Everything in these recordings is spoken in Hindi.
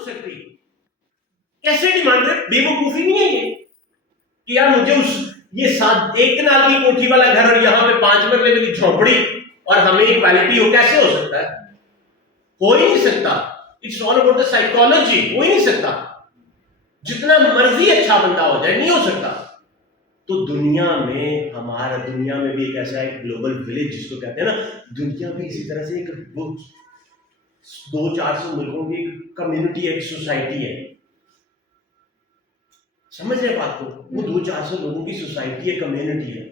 हो सकती? कैसे डिमांड है? बेवकूफी नहीं है ये कि यार मुझे उस ये 1 कनाल की कोठी वाला घर और यहाँ पे 5 मरले की झोंपड़ी और हमें इक्वालिटी हो, कैसे हो सकता है? हो ही नहीं सकता। It's all about the psychology. हो ही नहीं सकता। जितना मर्जी अच्छा बंदा हो जाए, नहीं हो सकता। तो दुनिया में भी एक ऐसा एक ग्लोबल विलेज जिसको कहते हैं ना, दुनिया भी इसी तरह से एक 200-400 मुल्कों की एक कम्युनिटी है, एक सोसाइटी है। समझ रहे बात को? वो 200-400 लोगों की सोसाइटी है, कम्युनिटी है।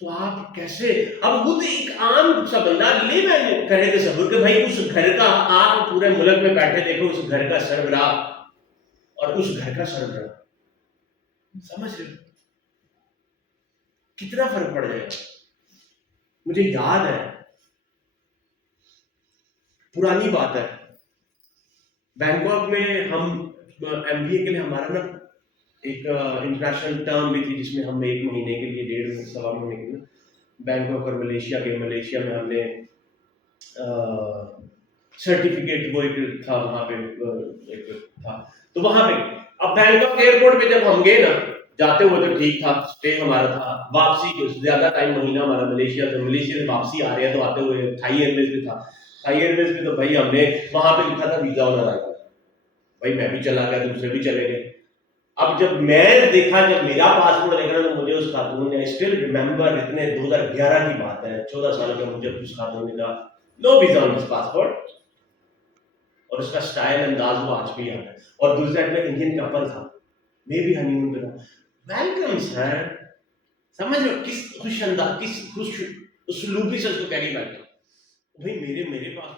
तो आप कैसे, अब खुद एक आम सा बंदा ले मैंने करे थे सबूर के भाई उस घर का, आप पूरे मुल्क में बैठे देखो उस घर का सरबराह और उस घर का सरबराह, समझ रहे हो कितना फर्क पड़ जाएगा? मुझे याद है, पुरानी बात है, बैंकॉक में हम एमबीए के लिए हमारा ना एक इंटरनेशनल टर्म भी थी जिसमें हम 1 महीने के लिए, 1.5 महीने के लिए बैंकॉक और मलेशिया गए। मलेशिया में हमने सर्टिफिकेट वो एक था वहां पे, एक था तो वहां पे। अब बैंकॉक एयरपोर्ट पे जब हम गए ना, जाते हुए तो ठीक था, स्टे हमारा था, वापसी के ज्यादा टाइम महीना हमारा मलेशिया से वापसी आ रहे हैं, तो आते हुए थाई एयरवेज में था। थाई एयरवेज में तो भाई हमने वहां पे लिखा था वीजा ऑन अराइवल, भाई मैं भी चला गया, दूसरे भी चले गए। अब जब मैं देखा, जब मेरा पासपोर्ट देखा तो मुझे उस खातून ने, स्टिल रिमेंबर, इतने 2011 की बात है, 14 साल का मुझे, उस खातून ने कहा no visa on this passport, और उसका स्टाइल अंदाज वो आज भी याद है। और दूसरा एक इंडियन कपल था, मैं भी हनीमून पे था, वेलकम सर, समझ लो किस खुश अंदाज, किस खुश उसलूबी से उसको कह रही वेलकम। भाई मेरे पास